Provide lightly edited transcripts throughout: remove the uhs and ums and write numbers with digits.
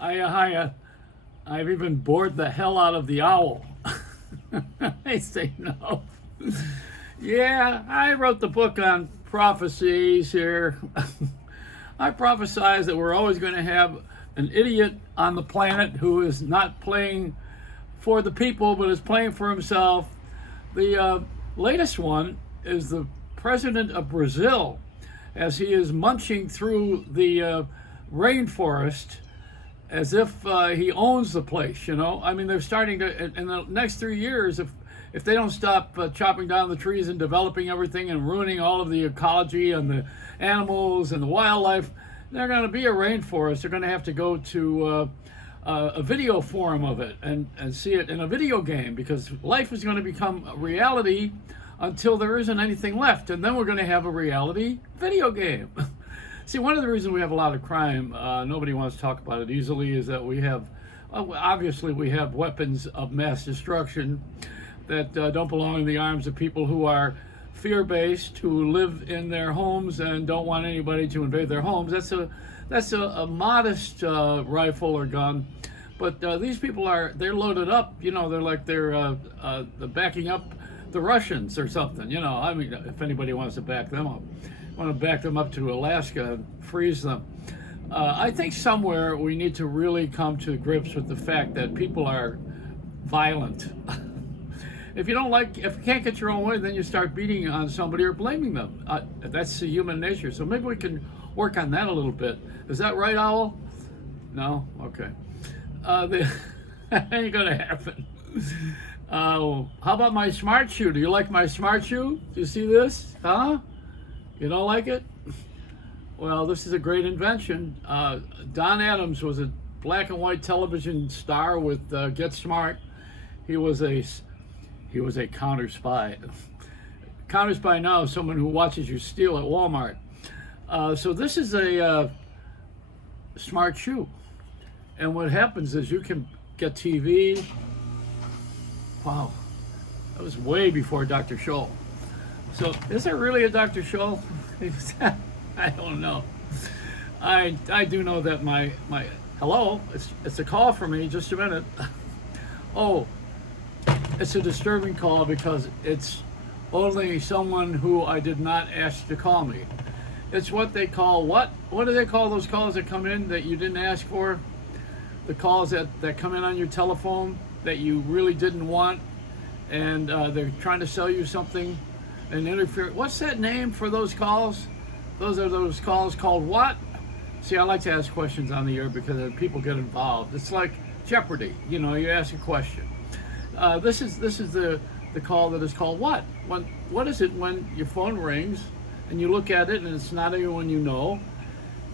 I've even bored the hell out of the owl. I say no. Yeah, I wrote the book on prophecies here. I prophesize that we're always going to have an idiot on the planet who is not playing for the people but is playing for himself. The latest one is the president of Brazil, as he is munching through the rainforest as if he owns the place. I mean, they're starting to in the next 3 years. If they don't stop chopping down the trees and developing everything and ruining all of the ecology and the animals and the wildlife, they're going to be a rainforest. They're going to have to go to a video forum of it and see it in a video game, because life is going to become a reality until there isn't anything left, and then we're going to have a reality video game. See, one of the reasons we have a lot of crime, nobody wants to talk about it easily, is that we have, obviously we have weapons of mass destruction that don't belong in the arms of people who are fear-based, who live in their homes and don't want anybody to invade their homes. That's a modest rifle or gun, but these people they're loaded up. They're backing up the Russians or something. I mean, if anybody wants to back them up, want to back them up to Alaska and freeze them. I think somewhere we need to really come to grips with the fact that people are violent. If you can't get your own way, then you start beating on somebody or blaming them. That's the human nature. So maybe we can work on that a little bit. Is that right, Owl? No? Okay. That ain't gonna happen. How about my smart shoe? Do you like my smart shoe? Do you see this? Huh? You don't like it? Well, this is a great invention. Don Adams was a black and white television star with Get Smart. He was a counter spy. Counter spy now is someone who watches you steal at Walmart. So this is a smart shoe. And what happens is you can get TV. Wow, that was way before Dr. Scholl. So is there really a Dr. Scholl? I don't know. I do know that my hello, it's a call for me. Just a minute. Oh, it's a disturbing call because it's only someone who I did not ask to call me. It's what they call what? What do they call those calls that come in that you didn't ask for? The calls that come in on your telephone that you really didn't want, and they're trying to sell you something and interfere. What's that name for those calls? Those are those calls called what? See, I like to ask questions on the air because people get involved. It's like Jeopardy. You ask a question. This is the call that is called what? What is it when your phone rings and you look at it and it's not anyone you know,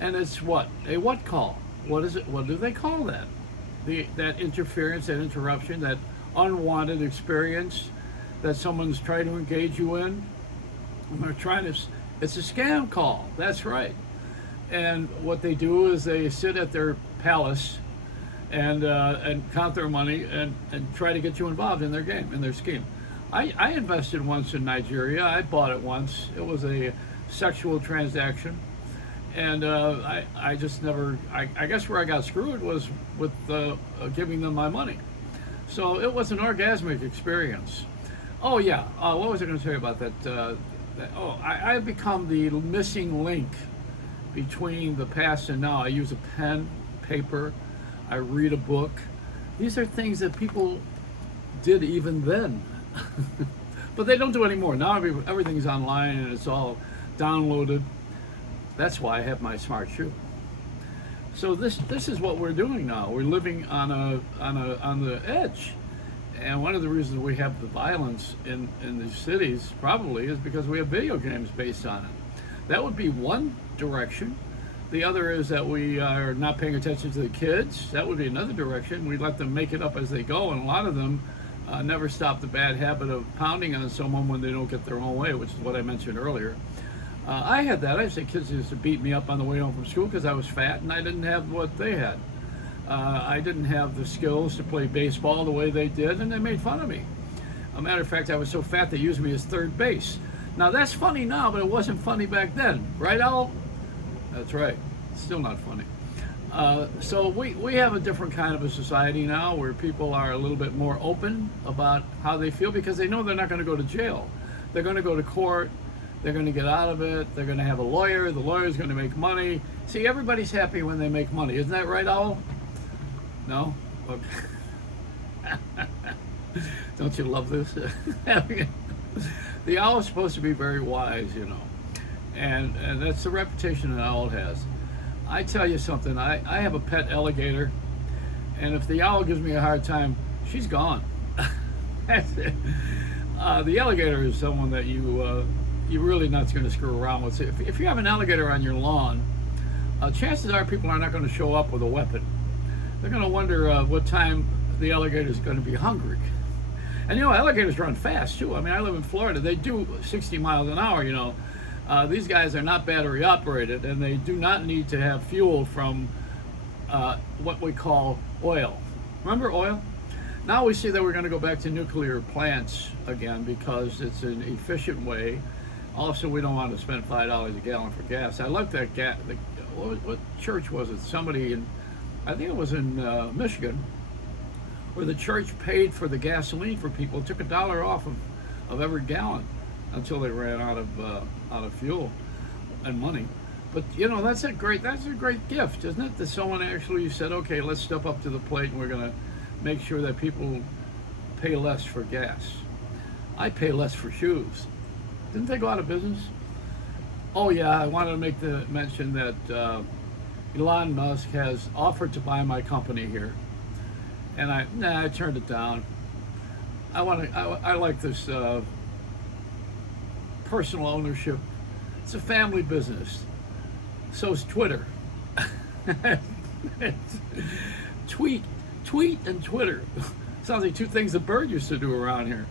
and it's what? A what call? What is it? What do they call that? That interference, that interruption, that unwanted experience that someone's trying to engage you in. It's a scam call. That's right. And what they do is they sit at their palace and count their money and try to get you involved in their game, in their scheme. I invested once in Nigeria. I bought it once. It was a sexual transaction. And I just never, I guess where I got screwed was with giving them my money. So it was an orgasmic experience. Oh yeah, what was I going to tell you about that? I've become the missing link between the past and now. I use a pen, paper, I read a book. These are things that people did even then. But they don't do anymore. Now everything's online and it's all downloaded. That's why I have my smart shoe. So this is what we're doing now. We're living on the edge, and one of the reasons we have the violence in these cities probably is because we have video games based on it. That would be one direction. The other is that we are not paying attention to the kids. That would be another direction. We let them make it up as they go, and a lot of them never stop the bad habit of pounding on someone when they don't get their own way, which is what I mentioned earlier. I had that. I said kids used to beat me up on the way home from school because I was fat and I didn't have what they had. I didn't have the skills to play baseball the way they did, and they made fun of me. A matter of fact, I was so fat they used me as third base. Now that's funny now, but it wasn't funny back then, right, Al? That's right. Still not funny. So we have a different kind of a society now where people are a little bit more open about how they feel because they know they're not going to go to jail. They're going to go to court. They're going to get out of it. They're going to have a lawyer. The lawyer's going to make money. See, everybody's happy when they make money. Isn't that right, Owl? No? Okay. Don't you love this? The owl is supposed to be very wise, you know. And that's the reputation an owl has. I tell you something, I have a pet alligator, and if the owl gives me a hard time, she's gone. That's it. The alligator is someone that you're really not going to screw around with. If you have an alligator on your lawn, chances are people are not going to show up with a weapon. They're going to wonder what time the alligator is going to be hungry. And you know, alligators run fast too. I mean, I live in Florida. They do 60 miles an hour, you know. These guys are not battery operated, and they do not need to have fuel from what we call oil. Remember oil? Now we see that we're going to go back to nuclear plants again because it's an efficient way. Also, we don't want to spend $5 a gallon for gas. I like that gas. What church was it? Somebody in, I think it was in Michigan, where the church paid for the gasoline for people, took $1 off of every gallon until they ran out of fuel and money. But you know, that's a great gift, isn't it? That someone actually said, okay, let's step up to the plate and we're going to make sure that people pay less for gas. I pay less for shoes. Didn't they go out of business? Oh yeah, I wanted to make the mention that Elon Musk has offered to buy my company here, and I turned it down. I like this personal ownership. It's a family business. So's Twitter. Tweet and Twitter. Sounds like two things a bird used to do around here.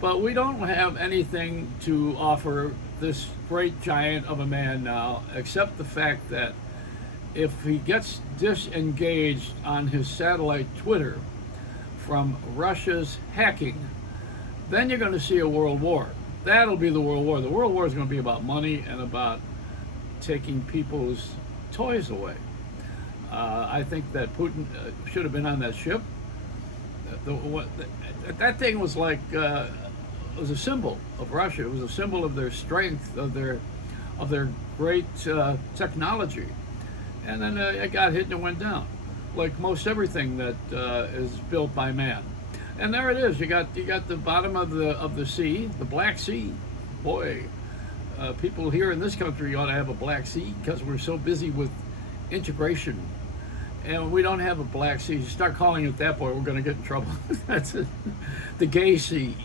But we don't have anything to offer this great giant of a man now, except the fact that if he gets disengaged on his satellite Twitter from Russia's hacking, then you're going to see a world war. That'll be the world war. The world war is going to be about money and about taking people's toys away. I think that Putin should have been on that ship. That thing was like it was a symbol of Russia. It was a symbol of their strength, of their great technology. And then it got hit and it went down, like most everything that is built by man. And there it is. You got the bottom of the sea, the Black Sea. Boy, people here in this country ought to have a Black Sea because we're so busy with integration. And we don't have a Black Sea. You start calling it that, boy, we're going to get in trouble. That's it. The Gay Sea.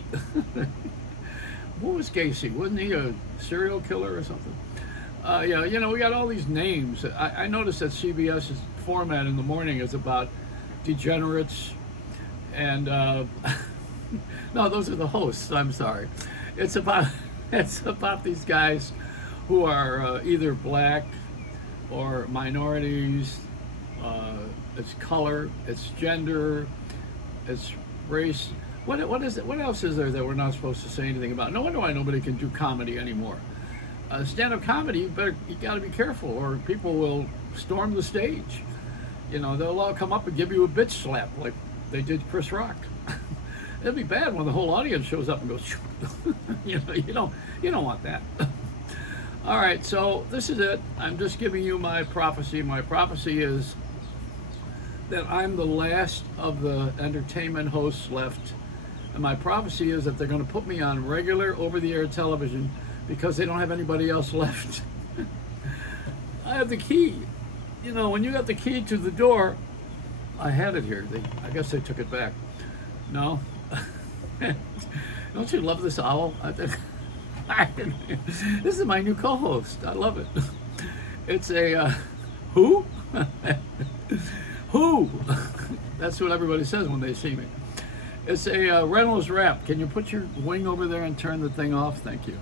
What was Gacy? Wasn't he a serial killer or something? Yeah, you know, we got all these names. I noticed that CBS's format in the morning is about degenerates and no, those are the hosts. I'm sorry. It's about these guys who are either black or minorities. It's color, it's gender, it's race. What is it? What else is there that we're not supposed to say anything about? No wonder why nobody can do comedy anymore. Stand-up comedy, you got to be careful, or people will storm the stage. You know, they'll all come up and give you a bitch slap like they did Chris Rock. It'll be bad when the whole audience shows up and goes. You know, you don't want that. All right, so this is it. I'm just giving you my prophecy. My prophecy is that I'm the last of the entertainment hosts left. And my prophecy is that they're going to put me on regular over-the-air television because they don't have anybody else left. I have the key. You know, when you got the key to the door, I had it here. I guess they took it back. No? Don't you love this owl? This is my new co-host. I love it. It's a who? Who? That's what everybody says when they see me. It's a Reynolds wrap. Can you put your wing over there and turn the thing off? Thank you.